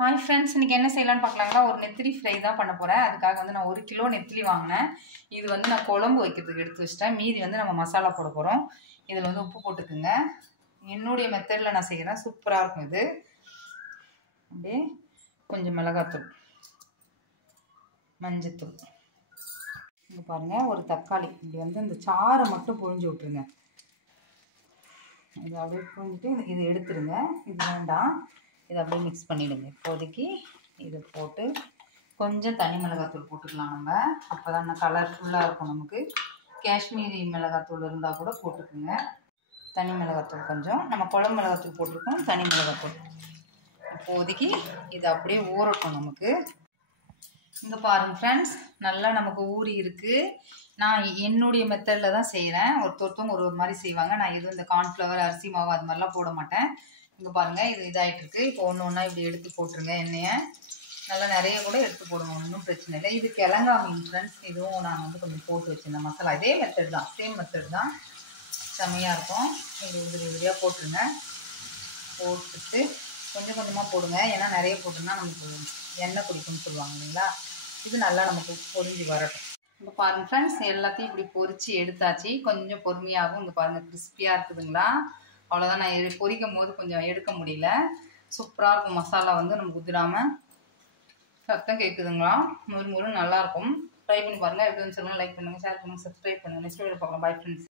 Hi friends, இன்றைக்கி என்ன செய்யலான்னு பார்க்கலாங்களா? ஒரு நெத்திலி ஃப்ரை தான் பண்ண போகிறேன். அதுக்காக வந்து நான் 1 கிலோ நெத்திலி வாங்கினேன். இது வந்து நான் குழம்பு வைக்கிறதுக்கு எடுத்து வச்சிட்டேன். மீதி வந்து நம்ம மசாலா போட போகிறோம். இதில் வந்து உப்பு போட்டுக்குங்க. என்னுடைய மெத்தடில் நான் செய்கிறேன். சூப்பராக இருக்கும் இது. அப்படியே கொஞ்சம் மிளகாத்தூள், மஞ்சத்தூள். இங்கே பாருங்கள், ஒரு தக்காளி இப்படி வந்து இந்த சாறை மட்டும் புழிஞ்சு விட்டுருங்க. இது அப்படியே புழிஞ்சிட்டு இது எடுத்துருங்க. இது வேண்டாம், இதை அப்படியே மிக்ஸ் பண்ணிவிடுங்க. இப்போதைக்கு இதை போட்டு கொஞ்சம் தனி மிளகாத்தூள் போட்டுக்கலாம். நம்ம அப்போ தான் கலர்ஃபுல்லாக இருக்கும். நமக்கு காஷ்மீரி மிளகாத்தூள் இருந்தால் கூட போட்டுக்குங்க. தனி மிளகாத்தூள் கொஞ்சம், நம்ம குழம்பு மிளகாத்தூள் போட்டிருக்கோம். தனி மிளகாத்தூள் இப்போதைக்கு இது அப்படியே ஊறட்டும். நமக்கு இங்கே பாருங்கள் ஃப்ரெண்ட்ஸ், நல்லா நமக்கு ஊறி இருக்குது. நான் என்னுடைய மெத்தடில் தான் செய்கிறேன். ஒருத்தொருத்தவங்க ஒரு மாதிரி செய்வாங்க. நான் எதுவும் இந்த கார்ன்ஃப்ளவர், அரிசி மாவு அது மாதிரிலாம் போட மாட்டேன். இங்கே பாருங்கள், இது இதாகிட்டுருக்கு. இப்போ ஒன்று ஒன்றா இப்படி எடுத்து போட்டுருங்க. எண்ணெயை நல்லா நிறைய கூட எடுத்து போடுங்க, ஒன்றும் பிரச்சனை இல்லை. இது கிழங்கா மீன் ஃப்ரெண்ட்ஸ். இதுவும் நான் வந்து கொஞ்சம் போட்டு வச்சுருந்தேன் மசாலா. இதே மெத்தட் தான், சேம் மெத்தட் தான். செம்மையாக இருக்கும். இது உதிரி உதிரியாக போட்டுருங்க. போட்டுட்டு கொஞ்சம் கொஞ்சமாக போடுங்க. ஏன்னா நிறைய போட்டோம்னா நமக்கு எண்ணெய் குடிக்கும்னு சொல்லுவாங்க இல்லைங்களா? இது நல்லா நமக்கு பொரிஞ்சு வரட்டும். இப்போ பாருங்கள் ஃப்ரெண்ட்ஸ், எல்லாத்தையும் இப்படி பொரித்து எடுத்தாச்சு. கொஞ்சம் பொறுமையாகும். இங்கே பாருங்கள், கிறிஸ்பியாக இருக்குதுங்களா? அவ்வளோதான். நான் பொரிக்கும் போது கொஞ்சம் எடுக்க முடியல. சூப்பராக இருக்கும். மசாலா வந்து நமக்கு உதிராமல் சத்தம் கேட்குதுங்களா? முறு முறு நல்லாயிருக்கும். ட்ரை பண்ணி பாருங்கள். எப்படி சொல்லுங்கள், லைக் பண்ணுங்கள், ஷேர் பண்ணுங்கள், சப்ஸ்கிரைப் பண்ணுங்கள். நெக்ஸ்ட் வீடியோ பார்க்கலாம். Bye friends.